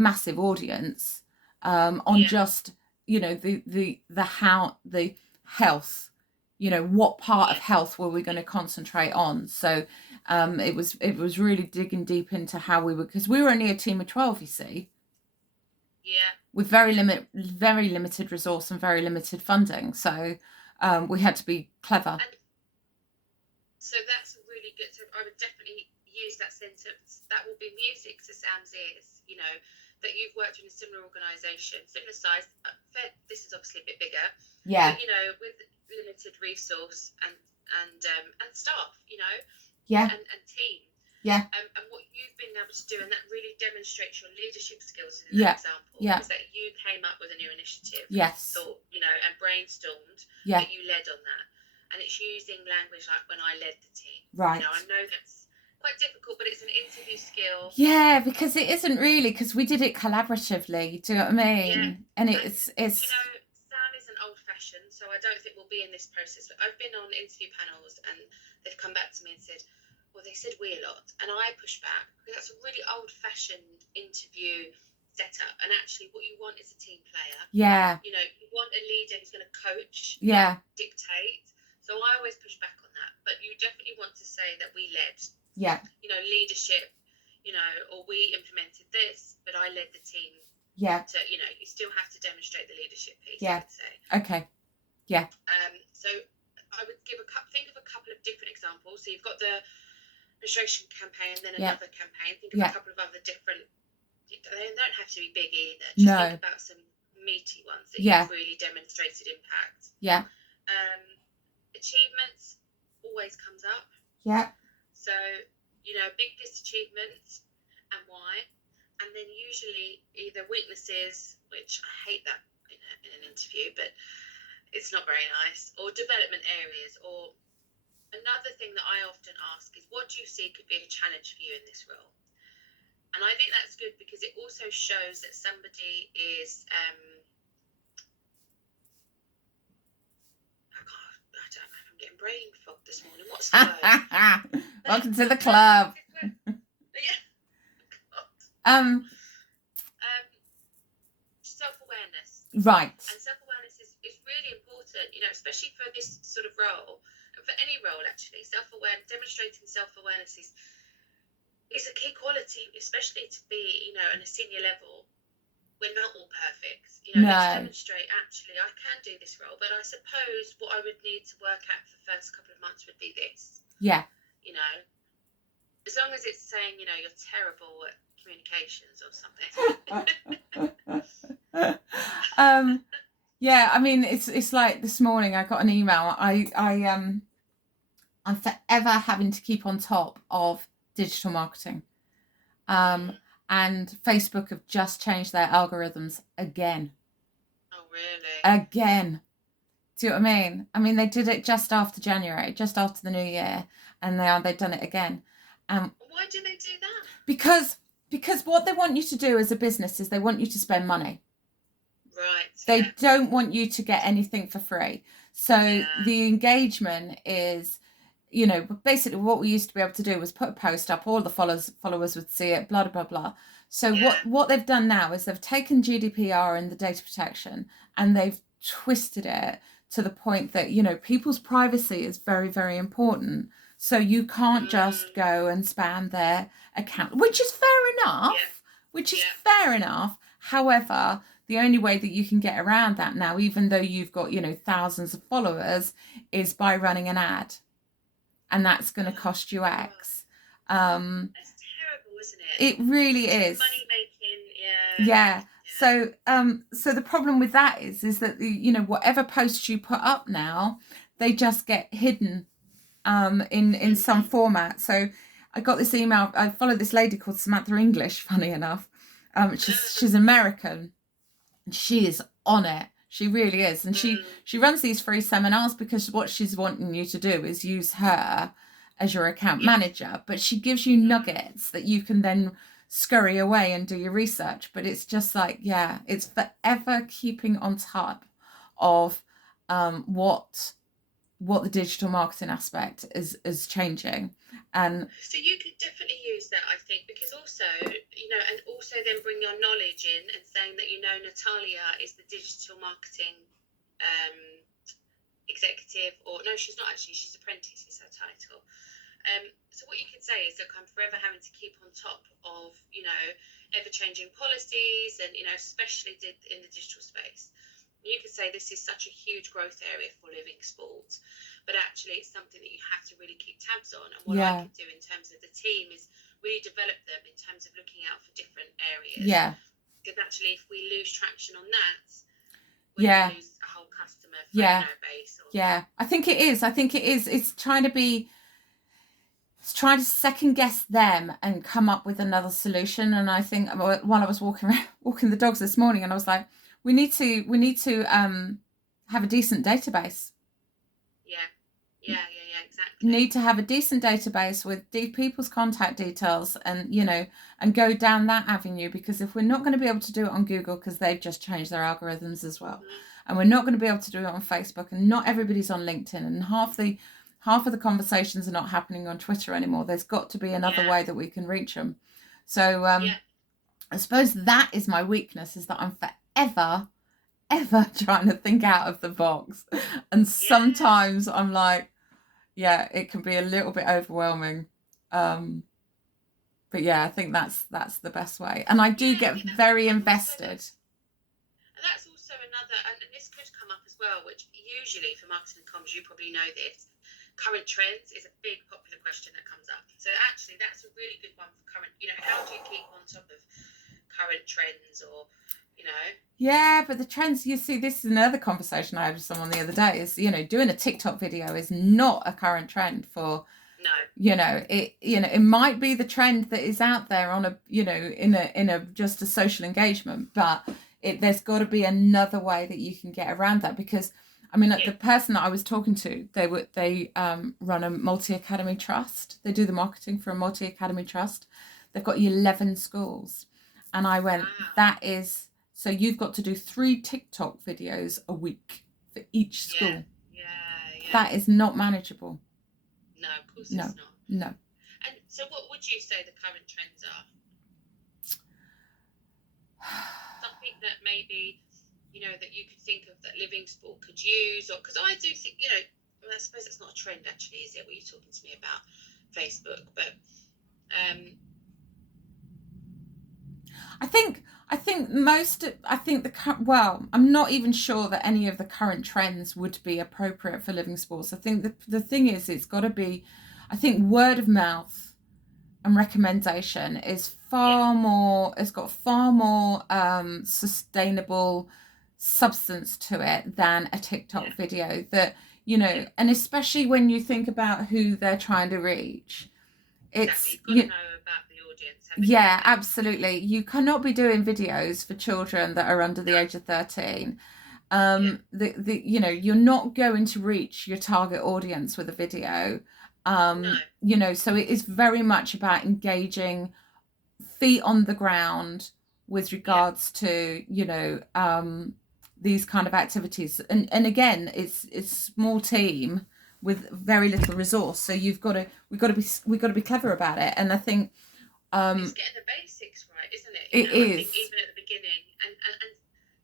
massive audience on just, the health, what part of health were we going to concentrate on? So it was really digging deep into how we were, because we were only a team of 12, you see. Yeah. With very limited resource and very limited funding. So we had to be clever. And so that's really good. So I would definitely use that sentence. That will be music to Sam's ears, that you've worked in a similar organisation, similar size. This is obviously a bit bigger. Yeah. But, with limited resource and staff, Yeah. and team. Yeah. And what you've been able to do, and that really demonstrates your leadership skills in that example, is that you came up with a new initiative. Yes. Thought, and brainstormed. Yeah. That you led on that. And it's using language like when I led the team. Right. I know that's quite difficult, but it's an interview skill. Yeah, because it isn't really, because we did it collaboratively. Do you know what I mean? Yeah. And it's. Sam isn't old-fashioned, so I don't think we'll be in this process. But I've been on interview panels, and they've come back to me and said, well, they said we a lot, and I push back because that's a really old-fashioned interview setup. And actually, what you want is a team player. Yeah. You want a leader who's going to coach. Yeah. Dictate. So I always push back on that, but you definitely want to say that we led. Yeah. Leadership, or we implemented this, but I led the team. Yeah. So, you still have to demonstrate the leadership piece. Yeah. I would say. Okay. Yeah. So I would think of a couple of different examples. So you've got the registration campaign, and then another campaign. Think of a couple of other different. They don't have to be big either. Just think about some meaty ones that you've really demonstrated impact. Yeah. Achievements always comes up. Yeah. So, biggest achievements and why. And then usually either weaknesses, which I hate that in an interview, but it's not very nice, or development areas. Or another thing that I often ask is, what do you see could be a challenge for you in this role? And I think that's good because it also shows that somebody is getting brain fog this morning. What's the word? Welcome to the club. Self-awareness. Right. And self-awareness is really important, especially for this sort of role, and for any role actually. Demonstrating self-awareness is a key quality, especially to be, on a senior level. We're not all perfect, No. Let's demonstrate, actually, I can do this role, but I suppose what I would need to work at for the first couple of months would be this. Yeah. As long as it's saying, you're terrible at communications or something. Yeah, I mean, it's like this morning I got an email. I'm forever having to keep on top of digital marketing. And Facebook have just changed their algorithms again. Oh, really? Again. Do you know what I mean? I mean, they did it just after January, just after the new year, and they've done it again. Why do they do that? Because what they want you to do as a business is they want you to spend money. Right. They don't want you to get anything for free. So the engagement is, basically what we used to be able to do was put a post up, all the followers would see it, blah, blah, blah. So what they've done now is they've taken GDPR and the data protection and they've twisted it to the point that, people's privacy is very, very important. So you can't just go and spam their account, which is fair enough. However, the only way that you can get around that now, even though you've got, thousands of followers, is by running an ad. And that's going to cost you X. That's terrible, isn't it? It really is. Money making, yeah. So the problem with that is that whatever posts you put up now, they just get hidden in some format. So I got this email. I follow this lady called Samantha English. Funny enough, she's American, and she is on it. She really is. And she runs these free seminars because what she's wanting you to do is use her as your account manager. But she gives you nuggets that you can then scurry away and do your research. But it's just like, it's forever keeping on top of what the digital marketing aspect is changing. And So you could definitely use that, I think, because also, and also then bring your knowledge in and saying that, Natalia is the digital marketing um, executive, or no, she's not actually, she's apprentice is her title. So what you could say is, look, I'm forever having to keep on top of, ever-changing policies and, especially in the digital space. You could say this is such a huge growth area for living sport, but actually it's something that you have to really keep tabs on. And what I could do in terms of the team is really develop them in terms of looking out for different areas. Yeah. Because actually, if we lose traction on that, we're going to lose a whole customer base. I think it is. It's trying to second guess them and come up with another solution. And I think while I was walking the dogs this morning, and I was like, we need to have a decent database. Yeah, exactly. Need to have a decent database with people's contact details, and and go down that avenue, because if we're not going to be able to do it on Google, because they've just changed their algorithms as well, and we're not going to be able to do it on Facebook, and not everybody's on LinkedIn, and half of the conversations are not happening on Twitter anymore. There's got to be another way that we can reach them. So I suppose that is my weakness, is that I'm forever trying to think out of the box, and sometimes I'm like, it can be a little bit overwhelming, but I think that's the best way, and I do get very invested. And that's also another, and this could come up as well, which usually for marketing and comms, you probably know this, current trends is a big popular question that comes up. So actually that's a really good one for current, how do you keep on top of current trends, or Yeah, but the trends, you see, this is another conversation I had with someone the other day, is doing a TikTok video is not a current trend for it might be the trend that is out there on a in a just a social engagement, but there's got to be another way that you can get around that, because I mean, the person that I was talking to, they run a multi-academy trust. They do the marketing for a multi-academy trust. They've got 11 schools. And I went, that is, so you've got to do 3 TikTok videos a week for each school. Yeah. That is not manageable. No, of course it's not. No. And so what would you say the current trends are? Something that maybe, that you could think of that Living Sport could use, or because I do think, I suppose it's not a trend actually, is it? What you're talking to me about Facebook, but I'm not even sure that any of the current trends would be appropriate for Living Sports. I think the thing is, it's got to be, I think word of mouth and recommendation is far more, it's got far more sustainable substance to it than a TikTok video that, and especially when you think about who they're trying to reach. It's, you've got to know about the audience. Absolutely. You cannot be doing videos for children that are under the age of 13. You're not going to reach your target audience with a video. So it is very much about engaging feet on the ground with regards to, these kind of activities. And again, it's small team with very little resource. So we've got to be clever about it. And I think it's getting the basics right, isn't it? It is. I think even at the beginning, and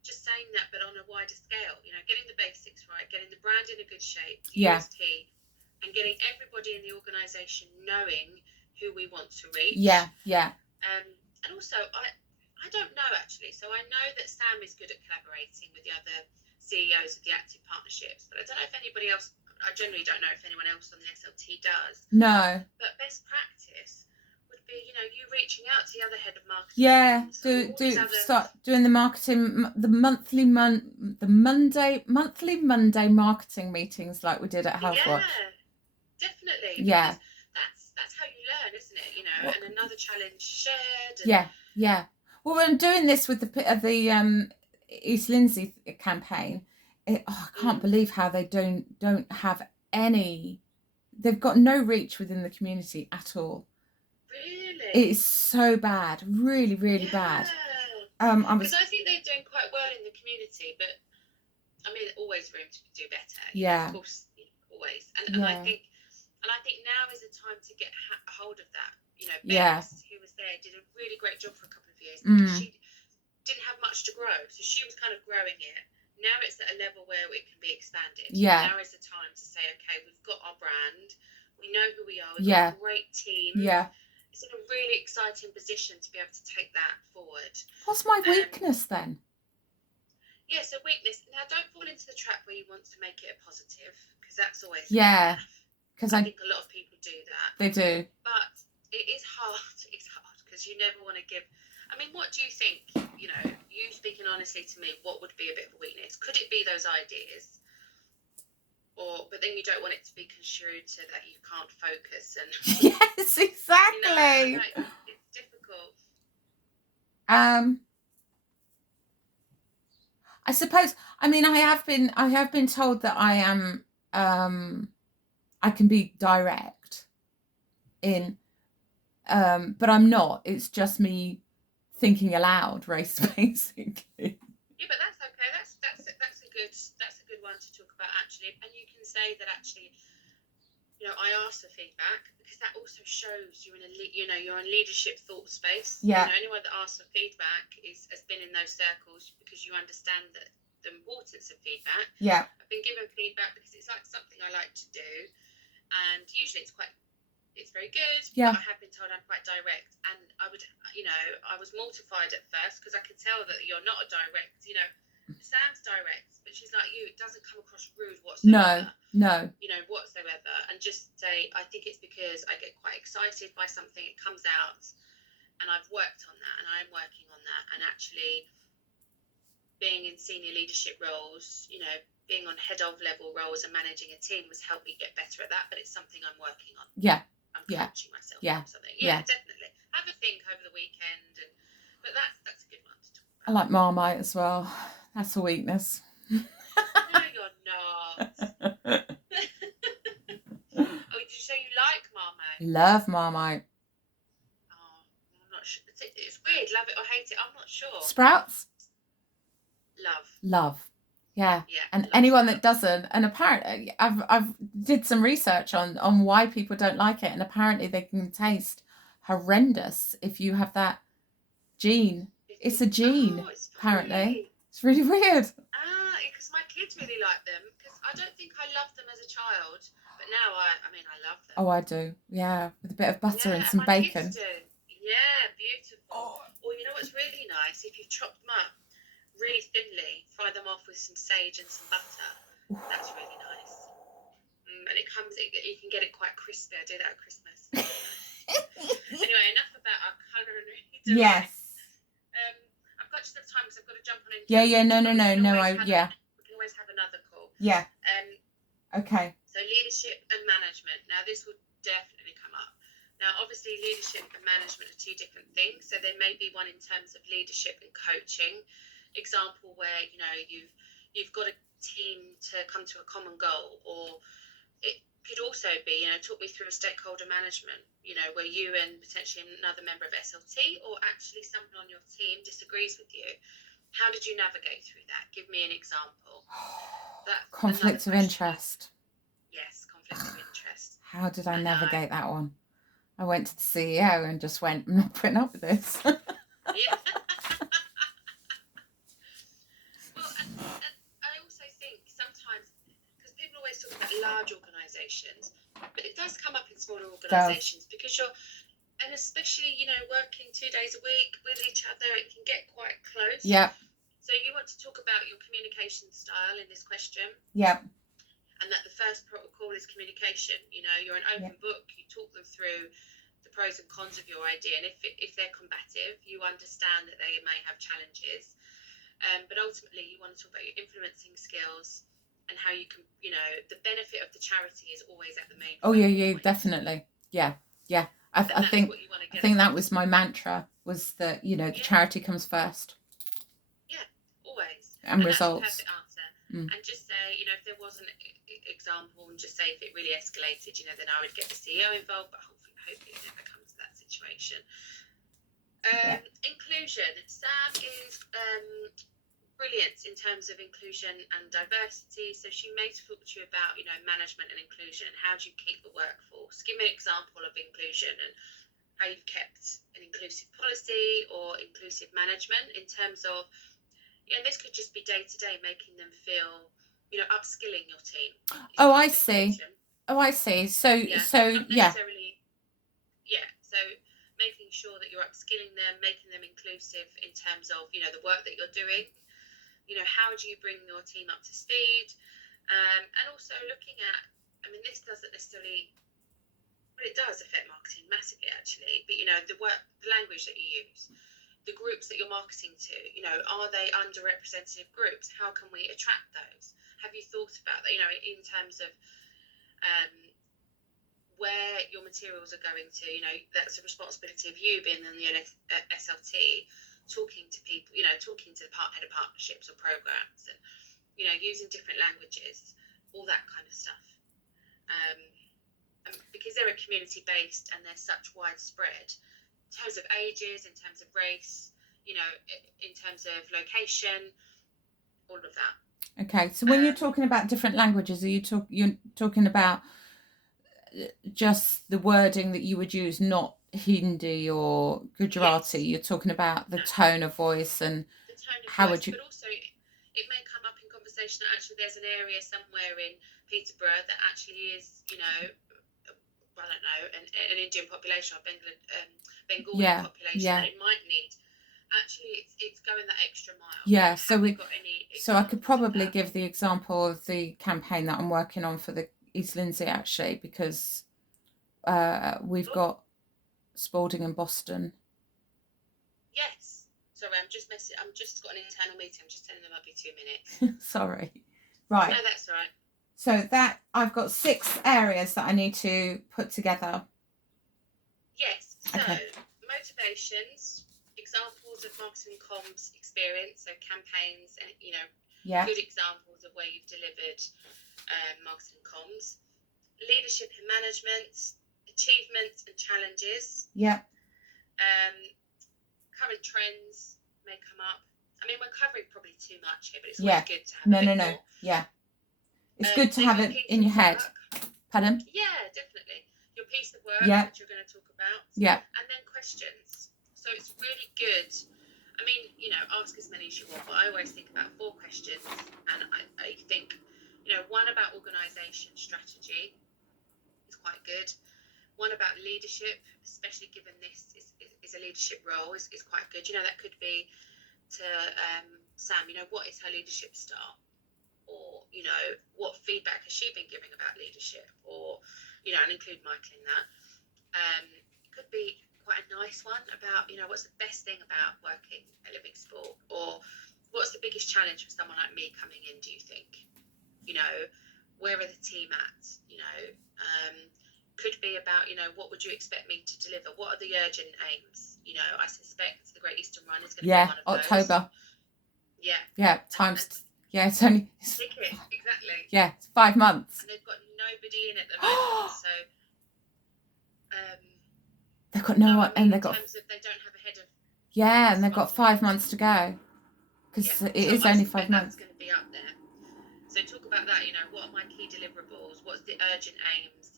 just saying that, but on a wider scale, getting the basics right, getting the brand in a good shape, the USP, and getting everybody in the organisation knowing who we want to reach. And also, I don't know actually. So I know that Sam is good at collaborating with the other CEOs of the active partnerships, but I don't know if anybody else. I generally don't know if anyone else on the SLT does. No. But best practice would be, you reaching out to the other head of marketing. Start doing the marketing, the monthly Monday marketing meetings like we did at Healthwatch. Yeah, definitely. Yeah. That's how you learn, isn't it? And another challenge shared. Yeah. Well, we're doing this with the East Lindsey campaign. I can't believe how they don't have any. They've got no reach within the community at all. Really? It is so bad, really, really bad. Because I think they're doing quite well in the community, but I mean, always room to do better. Yeah. Of course, always. And I think And I think now is the time to get a hold of that. You know, Yeah. Bex, who was there, did a really great job for a couple of years because Mm. she didn't have much to grow. So she was kind of growing it. Now it's at a level where it can be expanded. Yeah. Now is the time to say, okay, we've got our brand. We know who we are. We've Yeah. got a great team. Yeah. It's in a really exciting position to be able to take that forward. What's my weakness then? Yeah, so weakness. Now, don't fall into the trap where you want to make it a positive, because that's always Yeah. Because I think a lot of people do that. They do. But it is hard. It's hard because you never want to give. I mean, what do you think? You know, you speaking honestly to me, what would be a bit of a weakness? Could it be those ideas? But then you don't want it to be construed to that you can't focus and. Yes, exactly. You know, it's difficult. I suppose. I mean, I have been told that I am. I can be direct in, but I'm not. It's just me thinking aloud, race, basically. Yeah, but that's okay. That's a good one to talk about actually. And you can say that actually, you know, I asked for feedback because that also shows you're in you're in leadership thought space. Yeah. You know, anyone that asks for feedback has been in those circles because you understand that the importance of feedback. Yeah. I've been given feedback because it's like something I like to do, and usually it's very good. Yeah. But I have been told I'm quite direct, and I was mortified at first because I could tell that you're not a direct. You know, Sam's direct, but she's like you. It doesn't come across rude whatsoever. No. You know, whatsoever. And just say, I think it's because I get quite excited by something. It comes out, and I've worked on that, and I'm working on that. And actually, being in senior leadership roles, you know, being on head of level roles and managing a team has helped me get better at that. But it's something I'm working on. Yeah. I'm coaching myself on something. Yeah, definitely. Have a think over the weekend, but that's a good one to talk about. I like Marmite as well. That's a weakness. No, you're not. Oh, did you say you like Marmite? Love Marmite. Oh, I'm not sure. It's weird. Love it or hate it. I'm not sure. Sprouts. Love. Yeah. And love anyone Sprouts. that doesn't, and apparently I've did some research on why people don't like it, and apparently they can taste horrendous if you have that gene. It's a gene. Oh, it's apparently. It's really weird. Because my kids really like them. Because I don't think I loved them as a child, but now I love them. Oh, I do. Yeah, with a bit of butter and some my bacon. Kids do. Yeah, beautiful. Or you know what's really nice? If you chop them up really thinly, fry them off with some sage and some butter. That's really nice. And you can get it quite crispy. I do that at Christmas. Anyway, enough about our culinary delight. Yes. I've got just enough time because I've got to jump on in. Yeah. No. We can always have another call. Yeah. Okay. So leadership and management. Now this will definitely come up. Now obviously leadership and management are two different things. So there may be one in terms of leadership and coaching. Example where you've got a team to come to a common goal, or it could also be, you know, talk me through a stakeholder management, you know, where you and potentially another member of SLT or actually someone on your team disagrees with you. How did you navigate through that? Give me an example. Conflict of interest. Yes, conflict of interest. How did I navigate that one? I went to the CEO and just went, I'm not putting up with this. Yeah. Well, and I also think sometimes, because people always talk about large organisations, but it does come up in smaller organisations because and especially, you know, working 2 days a week with each other, it can get quite close. Yeah. So you want to talk about your communication style in this question. Yeah. And that the first protocol is communication. You know, you're an open book. You talk them through the pros and cons of your idea. And if they're combative, you understand that they may have challenges. But ultimately, you want to talk about your influencing skills and how you can, you know, the benefit of the charity is always at the main. Oh, yeah, definitely. Yeah. I think that was my mantra, was that, you know, the charity comes first. Yeah, always. And results. That's the perfect answer. And just say, you know, if there was an example, and just say if it really escalated, you know, then I would get the CEO involved, but hopefully it never comes to that situation. Inclusion. Sam is brilliant in terms of inclusion and diversity. So she may talk to you about, management and inclusion. How do you keep the workforce? Give me an example of inclusion and how you've kept an inclusive policy or inclusive management in terms of, and this could just be day to day, making them feel, upskilling your team. Oh, I see. Oh, I see. So, yeah, not yeah. necessarily, yeah. So making sure that you're upskilling them, making them inclusive in terms of, the work that you're doing. How do you bring your team up to speed? And also looking at, this doesn't necessarily, but it does affect marketing massively, actually. But, the language that you use, the groups that you're marketing to, are they underrepresented groups? How can we attract those? Have you thought about that, in terms of where your materials are going to? That's a responsibility of you being in the SLT, talking to people, talking to the head of partnerships or programs, and using different languages, all that kind of stuff. Because they're a community based and they're such widespread in terms of ages, in terms of race, in terms of location, all of that. Okay, so when you're talking about different languages, you're talking about just the wording that you would use, not Hindi or Gujarati? Yes. You're talking about the tone of voice and the tone of how voice, would you... But also it may come up in conversation that actually there's an area somewhere in Peterborough that actually is, I don't know, an Indian population or Bengali population that it might need. Actually, it's going that extra mile. Yeah, so I could probably give the example of the campaign that I'm working on for the East Lindsey, actually, because we've got Spalding and Boston. Yes. Sorry, I'm just got an internal meeting. I'm just telling them I'll be 2 minutes. Sorry. Right. No, that's all right. So that I've got 6 areas that I need to put together. Yes. So motivations, examples of marketing comms experience, so campaigns, and good examples of where you've delivered marketing comms. Leadership and management, achievements and challenges. Yeah. Current trends may come up. We're covering probably too much here, but it's always good to have a bit more. Yeah. It's good to have it in your head. Pardon? Yeah, definitely. Your piece of work that you're going to talk about. Yeah. And then questions. So it's really good. Ask as many as you want, but I always think about 4 questions. And I think, one about organisation strategy is quite good. One about leadership, especially given this is a leadership role, is quite good. That could be to Sam, what is her leadership style? Or, what feedback has she been giving about leadership? Or, and include Michael in that. It could be quite a nice one about, what's the best thing about working at Living Sport? Or what's the biggest challenge for someone like me coming in, do you think? Where are the team at? Could be about, what would you expect me to deliver? What are the urgent aims? I suspect the Great Eastern Run is going to be one of October. Those. Yeah, it's only... Ticket, exactly. Yeah, it's 5 months. And they've got nobody in at the moment, so... they've got no one, and they've got... In terms of they don't have a head of... Yeah, and they've got 5 months to go. Because it is only 5 months. That's going to be up there. So talk about that, what are my key deliverables? What's the urgent aims?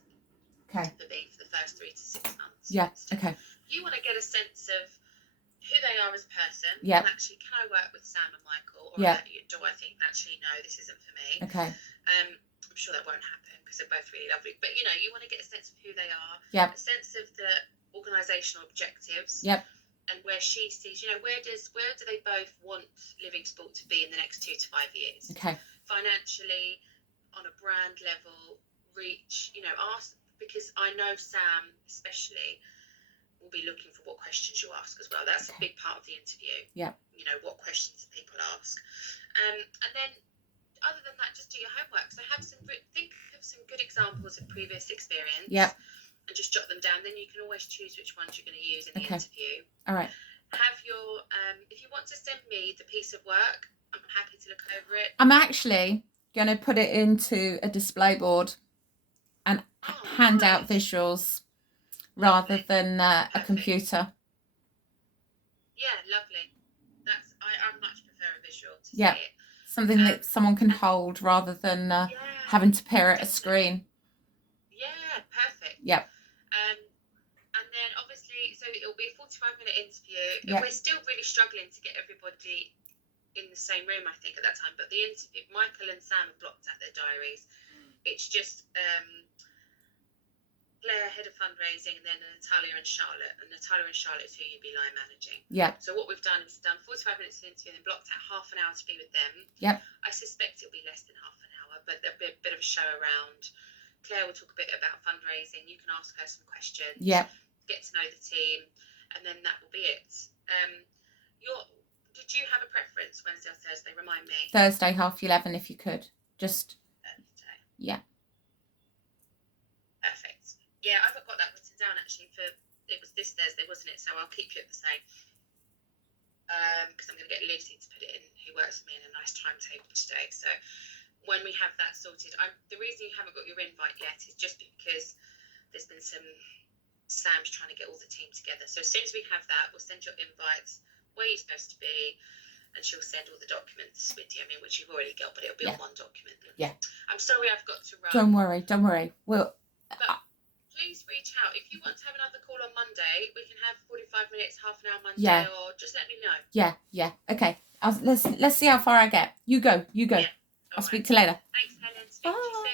Okay. For me for the first 3 to 6 months. Yeah, okay. You want to get a sense of who they are as a person. Yeah. And actually, can I work with Sam and Michael? Or do I think, actually, no, this isn't for me? Okay. I'm sure that won't happen because they're both really lovely. But, you want to get a sense of who they are. Yep. A sense of the organisational objectives. Yep. And where she sees, where do they both want Living Sport to be in the next 2 to 5 years? Okay. Financially, on a brand level, reach, ask, because I know Sam especially will be looking for what questions you ask as well. That's a big part of the interview. Yeah. What questions people ask. And then other than that, just do your homework. So think of some good examples of previous experience. Yeah. And just jot them down. Then you can always choose which ones you're going to use in the interview. All right. Have your, if you want to send me the piece of work, I'm happy to look over it. I'm actually going to put it into a display board and hand out visuals rather than a computer. Yeah, lovely. I much prefer a visual. to Yeah. see it. Something that someone can hold rather than having to peer at a screen. Yeah, perfect. Yep. And then obviously, so it'll be a 45-minute interview. Yep. We're still really struggling to get everybody in the same room, I think, at that time. But the interview, Michael and Sam have blocked out their diaries. It's just Claire, head of fundraising, and then Natalia and Charlotte. And Natalia and Charlotte is who you'd be line managing. Yeah. So what we've done is done 45 minutes of interview and then blocked out half an hour to be with them. Yep. I suspect it'll be less than half an hour, but there'll be a bit of a show around. Claire will talk a bit about fundraising. You can ask her some questions. Yeah. Get to know the team, and then that will be it. Did you have a preference, Wednesday or Thursday? Remind me. Thursday, 11:30, if you could. Just. Thursday. Yeah. Perfect. Yeah, I've got that written down actually. It was this Thursday, wasn't it? So I'll keep you at the same. Because I'm going to get Lucy to put it in, who works with me, in a nice timetable today. So when we have that sorted, the reason you haven't got your invite yet is just because there's been Sam's trying to get all the team together. So as soon as we have that, we'll send your invites where you're supposed to be, and she'll send all the documents with you. I mean, which you've already got, but it'll be on one document. Yeah. I'm sorry I've got to run. Don't worry. Well. But please reach out. If you want to have another call on Monday, we can have 45 minutes, half an hour Monday, or just let me know. Yeah. Okay. Let's see how far I get. You go. Yeah. I'll speak to you later. Thanks, Helen. Speak to you soon.